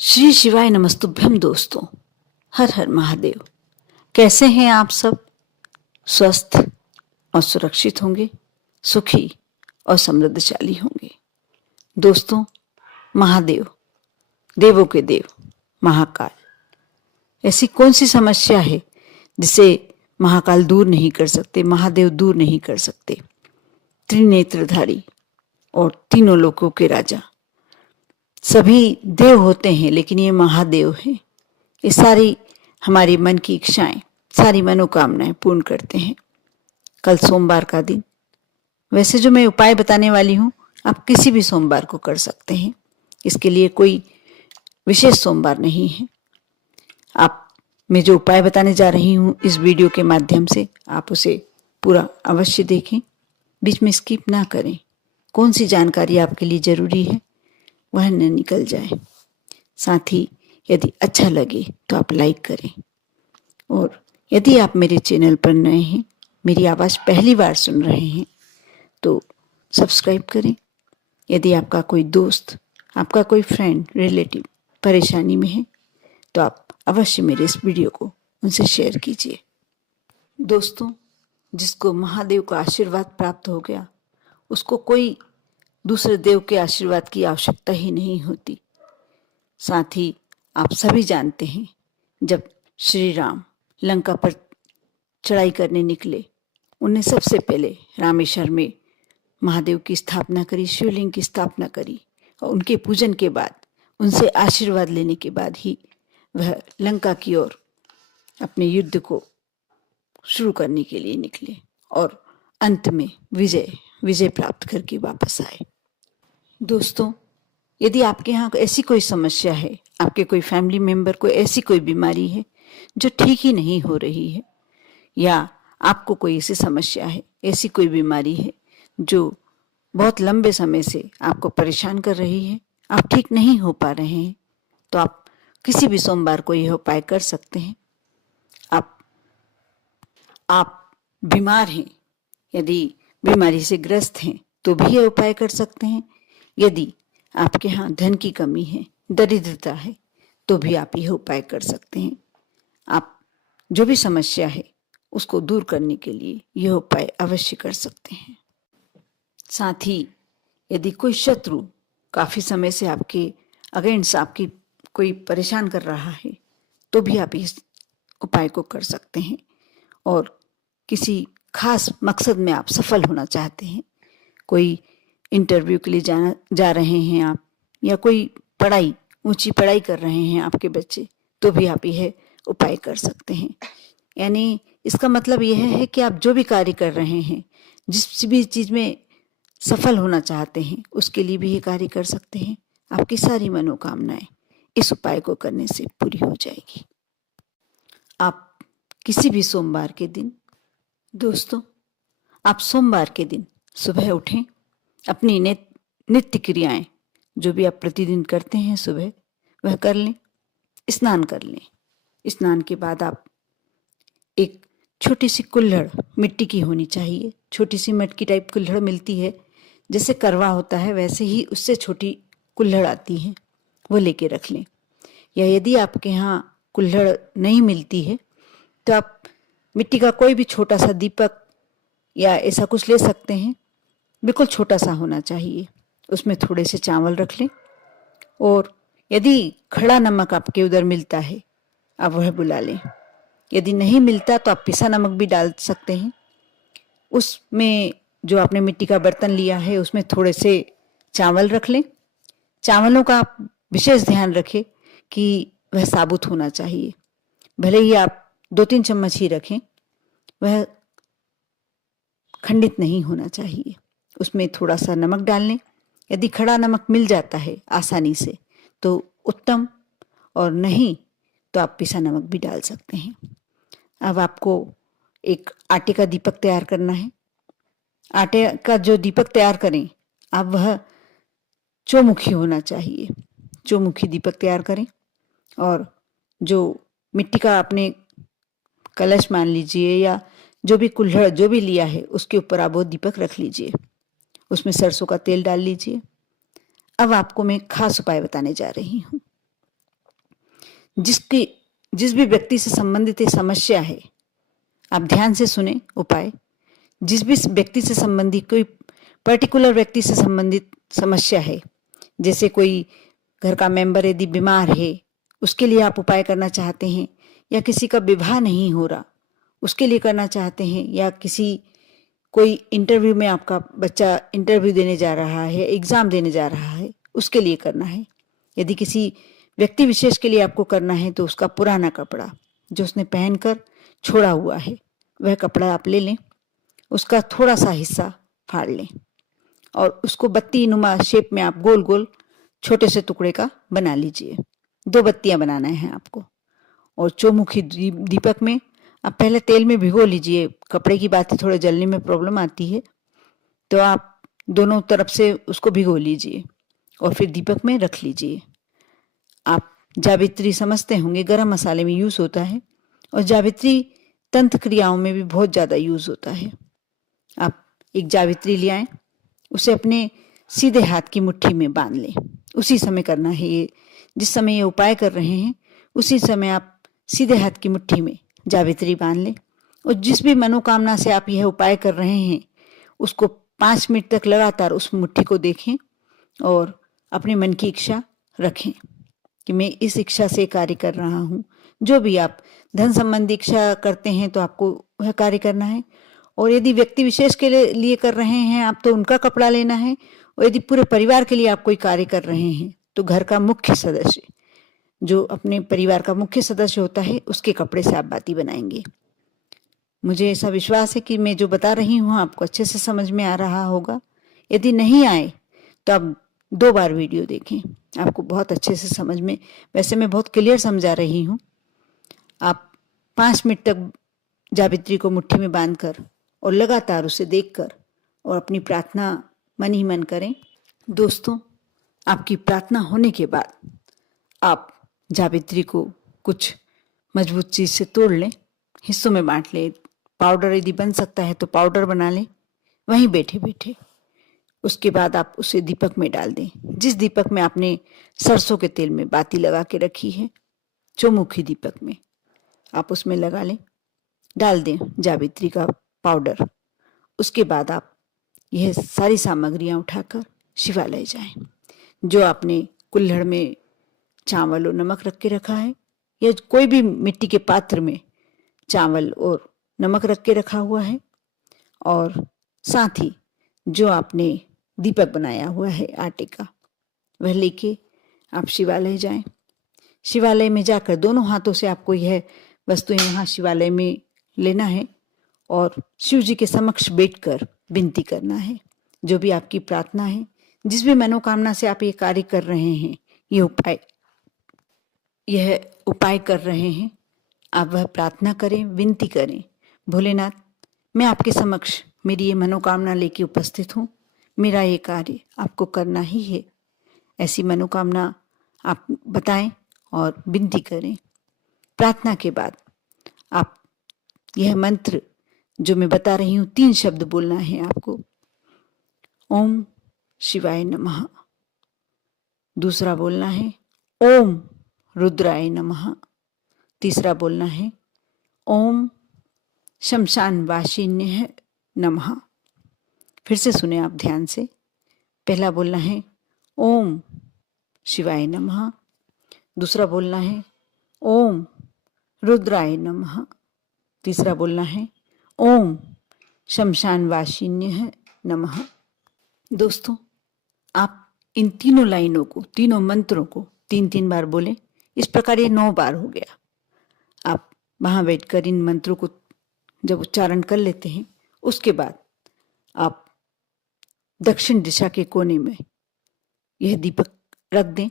श्री शिवाय नमस्तुभ्यम दोस्तों। हर हर महादेव। कैसे हैं आप सब? स्वस्थ और सुरक्षित होंगे, सुखी और समृद्धशाली होंगे। दोस्तों, महादेव, देवों के देव, महाकाल, ऐसी कौन सी समस्या है जिसे महाकाल दूर नहीं कर सकते, महादेव दूर नहीं कर सकते? त्रिनेत्रधारी और तीनों लोकों के राजा, सभी देव होते हैं, लेकिन ये महादेव हैं। ये सारी हमारी मन की इच्छाएं, सारी मनोकामनाएं पूर्ण करते हैं। कल सोमवार का दिन, वैसे जो मैं उपाय बताने वाली हूँ, आप किसी भी सोमवार को कर सकते हैं। इसके लिए कोई विशेष सोमवार नहीं है। आप मैं जो उपाय बताने जा रही हूँ इस वीडियो के माध्यम से, आप उसे पूरा अवश्य देखें, बीच में स्किप ना करें। कौन सी जानकारी आपके लिए जरूरी है वह न निकल जाए। साथ ही यदि अच्छा लगे तो आप लाइक करें, और यदि आप मेरे चैनल पर नए हैं, मेरी आवाज़ पहली बार सुन रहे हैं, तो सब्सक्राइब करें। यदि आपका कोई दोस्त, आपका कोई फ्रेंड, रिलेटिव परेशानी में है, तो आप अवश्य मेरे इस वीडियो को उनसे शेयर कीजिए। दोस्तों, जिसको महादेव का आशीर्वाद प्राप्त हो गया, उसको कोई दूसरे देव के आशीर्वाद की आवश्यकता ही नहीं होती। साथ ही आप सभी जानते हैं, जब श्री राम लंका पर चढ़ाई करने निकले, उन्हें सबसे पहले रामेश्वर में महादेव की स्थापना करी, शिवलिंग की स्थापना करी, और उनके पूजन के बाद, उनसे आशीर्वाद लेने के बाद ही वह लंका की ओर अपने युद्ध को शुरू करने के लिए निकले, और अंत में विजय प्राप्त करके वापस आए। दोस्तों, यदि आपके यहाँ ऐसी कोई समस्या है, आपके कोई फैमिली मेंबर को ऐसी कोई बीमारी है जो ठीक ही नहीं हो रही है, या आपको कोई ऐसी समस्या है, ऐसी कोई बीमारी है जो बहुत लंबे समय से आपको परेशान कर रही है, आप ठीक नहीं हो पा रहे हैं, तो आप किसी भी सोमवार को यह उपाय कर सकते हैं। आप बीमार हैं, यदि बीमारी से ग्रस्त हैं, तो भी यह उपाय कर सकते हैं। यदि आपके यहाँ धन की कमी है, दरिद्रता है, तो भी आप यह उपाय कर सकते हैं। आप जो भी समस्या है उसको दूर करने के लिए यह उपाय अवश्य कर सकते हैं। साथ ही यदि कोई शत्रु काफी समय से आपके अगेंस्ट आपकी कोई परेशान कर रहा है, तो भी आप इस उपाय को कर सकते हैं। और किसी खास मकसद में आप सफल होना चाहते हैं, कोई इंटरव्यू के लिए जा रहे हैं आप, या कोई ऊंची पढ़ाई कर रहे हैं आपके बच्चे, तो भी आप यह उपाय कर सकते हैं। यानी इसका मतलब यह है कि आप जो भी कार्य कर रहे हैं, जिस भी चीज में सफल होना चाहते हैं, उसके लिए भी ये कार्य कर सकते हैं। आपकी सारी मनोकामनाएं इस उपाय को करने से पूरी हो जाएगी। आप किसी भी सोमवार के दिन, दोस्तों, आप सोमवार के दिन सुबह उठें, अपनी नित्य क्रियाएं जो भी आप प्रतिदिन करते हैं सुबह, वह कर लें, स्नान कर लें। स्नान के बाद आप एक छोटी सी कुल्हड़, मिट्टी की होनी चाहिए, छोटी सी मटकी टाइप कुल्हड़ मिलती है, जैसे करवा होता है वैसे ही उससे छोटी कुल्हड़ आती है, वो लेके रख लें। या यदि आपके यहाँ कुल्हड़ नहीं मिलती है, तो आप मिट्टी का कोई भी छोटा सा दीपक या ऐसा कुछ ले सकते हैं, बिल्कुल छोटा सा होना चाहिए। उसमें थोड़े से चावल रख लें, और यदि खड़ा नमक आपके उधर मिलता है, आप वह बुला लें। यदि नहीं मिलता तो आप पिसा नमक भी डाल सकते हैं। उसमें जो आपने मिट्टी का बर्तन लिया है, उसमें थोड़े से चावल रख लें। चावलों का आप विशेष ध्यान रखें कि वह साबुत होना चाहिए, भले ही आप 2-3 चम्मच ही रखें, वह खंडित नहीं होना चाहिए। उसमें थोड़ा सा नमक डाल लें। यदि खड़ा नमक मिल जाता है आसानी से तो उत्तम, और नहीं तो आप पिसा नमक भी डाल सकते हैं। अब आपको एक आटे का दीपक तैयार करना है। आटे का जो दीपक तैयार करें आप, वह चौमुखी होना चाहिए। चौमुखी दीपक तैयार करें, और जो मिट्टी का आपने कलश मान लीजिए, या जो भी कुल्हड़ जो भी लिया है, उसके ऊपर आप वो दीपक रख लीजिए। उसमें सरसों का तेल डाल लीजिए। अब आपको मैं खास उपाय बताने जा रही हूँ। जिस भी व्यक्ति से संबंधित ये समस्या है, आप ध्यान से सुने उपाय। जिस भी व्यक्ति से संबंधित, कोई पर्टिकुलर व्यक्ति से संबंधित समस्या है, जैसे कोई घर का मेंबर यदि बीमार है, उसके लिए आप उपाय करना चाहते हैं, या किसी का विवाह नहीं हो रहा उसके लिए करना चाहते हैं, या कोई इंटरव्यू में आपका बच्चा इंटरव्यू देने जा रहा है, एग्जाम देने जा रहा है, उसके लिए करना है। यदि किसी व्यक्ति विशेष के लिए आपको करना है तो उसका पुराना कपड़ा जो उसने पहनकर छोड़ा हुआ है वह कपड़ा आप ले लें, उसका थोड़ा सा हिस्सा फाड़ लें और उसको बत्ती नुमा शेप में आप गोल गोल छोटे से टुकड़े का बना लीजिए। 2 बत्तियां बनाना है आपको। और चौमुखी दीपक में आप पहले तेल में भिगो लीजिए। कपड़े की बात है, थोड़ा जलने में प्रॉब्लम आती है, तो आप दोनों तरफ से उसको भिगो लीजिए और फिर दीपक में रख लीजिए। आप जावित्री समझते होंगे, गरम मसाले में यूज़ होता है और जावित्री तंत्र क्रियाओं में भी बहुत ज़्यादा यूज़ होता है। आप एक जावित्री ले आएँ, उसे अपने सीधे हाथ की मुट्ठी में बांध लें। उसी समय करना है ये, जिस समय ये उपाय कर रहे हैं उसी समय आप सीधे हाथ की मुट्ठी में जावित्री बांध लें और जिस भी मनोकामना से आप यह उपाय कर रहे हैं उसको 5 मिनट तक लगातार उस मुट्ठी को देखें और अपने मन की इच्छा रखें कि मैं इस इच्छा से कार्य कर रहा हूँ। जो भी आप धन संबंधी इच्छा करते हैं तो आपको वह कार्य करना है, और यदि व्यक्ति विशेष के लिए कर रहे हैं आप तो उनका कपड़ा लेना है, और यदि पूरे परिवार के लिए आप कोई कार्य कर रहे हैं तो घर का मुख्य सदस्य, जो अपने परिवार का मुख्य सदस्य होता है, उसके कपड़े से आप बाती बनाएंगे। मुझे ऐसा विश्वास है कि मैं जो बता रही हूँ आपको अच्छे से समझ में आ रहा होगा। यदि नहीं आए तो आप 2 बार वीडियो देखें, आपको बहुत अच्छे से समझ में, वैसे मैं बहुत क्लियर समझा रही हूँ। आप 5 मिनट तक जावित्री को मुट्ठी में बांधकर और लगातार उसे देखकर और अपनी प्रार्थना मन ही मन करें। दोस्तों, आपकी प्रार्थना होने के बाद आप जावित्री को कुछ मजबूत चीज़ से तोड़ लें, हिस्सों में बांट लें। पाउडर यदि बन सकता है तो पाउडर बना लें वहीं बैठे बैठे। उसके बाद आप उसे दीपक में डाल दें। जिस दीपक में आपने सरसों के तेल में बाती लगा के रखी है, चौमुखी दीपक में आप उसमें लगा लें, डाल दें जावित्री का पाउडर। उसके बाद आप यह सारी सामग्रियां उठाकर शिवालय जाएं। जो आपने कुल्हड़ में चावल और नमक रख के रखा है, या कोई भी मिट्टी के पात्र में चावल और नमक रख के रखा हुआ है, और साथ ही जो आपने दीपक बनाया हुआ है आटे का, वह लेके आप शिवालय जाएं। शिवालय में जाकर दोनों हाथों से आपको यह वस्तुएं यहाँ शिवालय में लेना है और शिव जी के समक्ष बैठकर विनती करना है। जो भी आपकी प्रार्थना है, जिस भी मनोकामना से आप ये कार्य कर रहे हैं, यह उपाय कर रहे हैं, आप वह प्रार्थना करें, विनती करें। भोलेनाथ, मैं आपके समक्ष मेरी ये मनोकामना लेके उपस्थित हूँ, मेरा ये कार्य आपको करना ही है। ऐसी मनोकामना आप बताएं और विनती करें। प्रार्थना के बाद आप यह मंत्र जो मैं बता रही हूँ, 3 शब्द बोलना है आपको। ओम शिवाय नमः। दूसरा बोलना है ओम रुद्राय नमः। तीसरा बोलना है ओम शमशान वासिन्य नमः। फिर से सुने आप ध्यान से। पहला बोलना है ओम शिवाय नमः। दूसरा बोलना है ओम रुद्राय नमः। तीसरा बोलना है ओम शमशान वासिन्य नमः। दोस्तों, आप इन तीनों लाइनों को, तीनों मंत्रों को 3-3 बार बोलें। इस प्रकार ये 9 बार हो गया। आप वहाँ बैठकर इन मंत्रों को जब उच्चारण कर लेते हैं, उसके बाद आप दक्षिण दिशा के कोने में यह दीपक रख दें।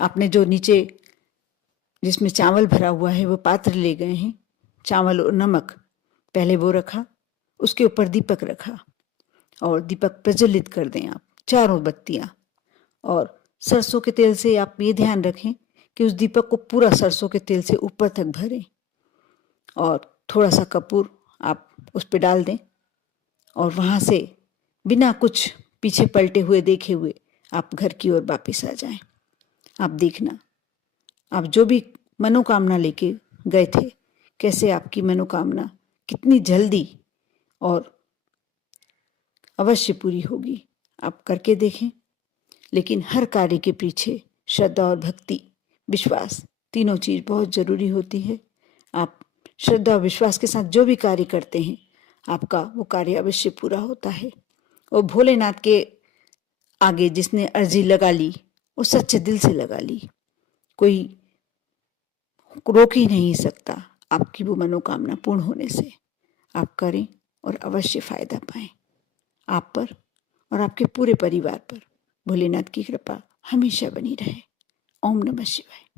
आपने जो नीचे जिसमें चावल भरा हुआ है वो पात्र ले गए हैं, चावल और नमक पहले वो रखा, उसके ऊपर दीपक रखा और दीपक प्रज्वलित कर दें आप, चारों बत्तियां। और सरसों के तेल से आप ये ध्यान रखें कि उस दीपक को पूरा सरसों के तेल से ऊपर तक भरें और थोड़ा सा कपूर आप उस पर डाल दें और वहाँ से बिना कुछ पीछे पलटे हुए देखे हुए आप घर की ओर वापस आ जाएं। आप देखना, आप जो भी मनोकामना लेके गए थे, कैसे आपकी मनोकामना कितनी जल्दी और अवश्य पूरी होगी, आप करके देखें। लेकिन हर कार्य के पीछे श्रद्धा और भक्ति, विश्वास, तीनों चीज बहुत जरूरी होती है। आप श्रद्धा और विश्वास के साथ जो भी कार्य करते हैं, आपका वो कार्य अवश्य पूरा होता है। और भोलेनाथ के आगे जिसने अर्जी लगा ली, वो सच्चे दिल से लगा ली, कोई रोक ही नहीं सकता आपकी वो मनोकामना पूर्ण होने से। आप करें और अवश्य फायदा पाएं। आप पर और आपके पूरे परिवार पर भोलेनाथ की कृपा हमेशा बनी रहे। ओम नमः शिवाय।